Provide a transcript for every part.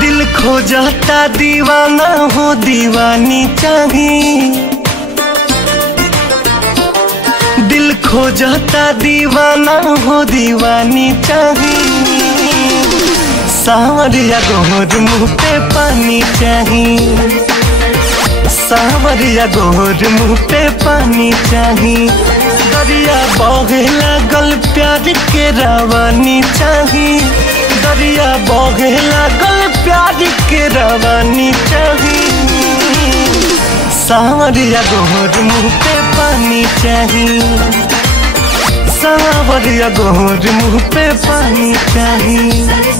दिल खो जाता दीवाना हो दीवानी चाहिए, दिल खो जाता दीवाना हो दीवानी चाहिए। सांवरिया गोर मुँह पे पानी चाहिए, सांवरिया गोर मुँह पे पानी चाहिए। दरिया बहे लागल प्यार के रवानी चाहिए, दरिया बहे लागल प्यार के रवानी चाहिए। सांवरिया गोर मुँह पे पानी चाहिए, सांवरिया गोर मुँह पे पानी चाहिए।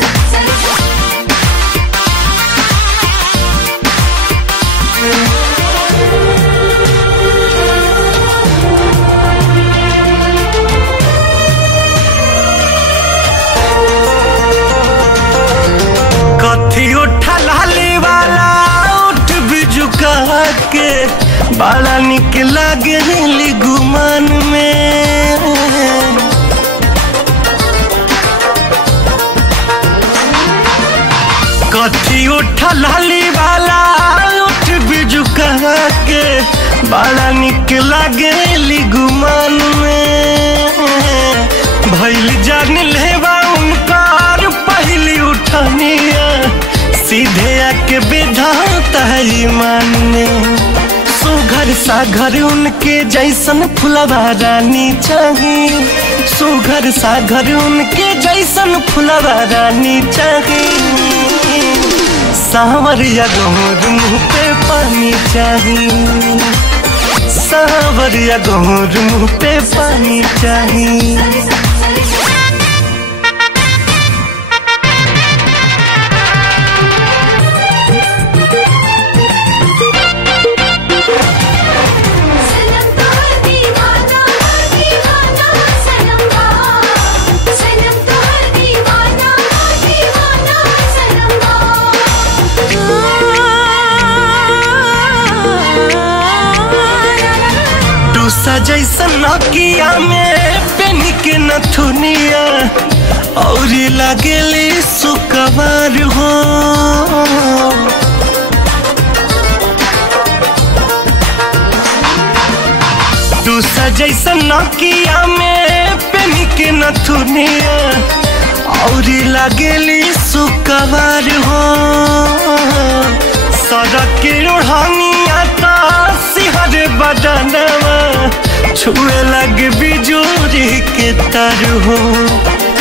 कथी उठा लाली वाला उठ भी झुका के, बड़ा निक लागे गुमान में। कथी उठा लाली वाला उठ भी झुका के, बड़ा निक लागे गुमान में। भइल जान लेवा उनकार पहली उठनिया, सीधे आके विधाता है ईमान में। सुघर सागर उनके जैसन फुलवा रानी चाहिए, सुघर सागर उनके जैसन फुलवा रानी चाहिए। सांवरिया गोर मुँह पे पानी चाहिए, सांवरिया गोर मुँह पे पानी चाहिए। जैसन नकिया में पेन के नथुनिया, और लगेली सुकवार हो। दूसरा जैसन नकिया में पेन के नथुनिया, और लगेली सुकवार हो। सड़क के ओढ़निया का सिहर बदनवा, छुए लगे बिजूरी के तर हो।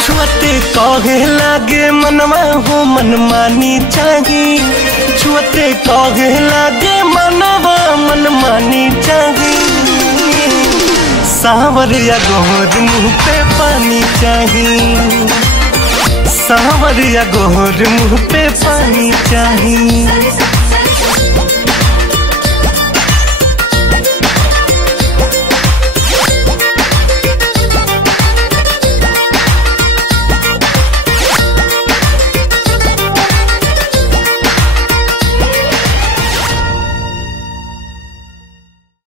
छुअते कहे लगे मनवा हो मनमानी चाहिए, छुअते कहे लगे मनवा मनमानी चाहिए। सांवरिया गोर मुँह पे पानी चाहिए, सांवरिया गोर मुँह पे पानी चाहिए।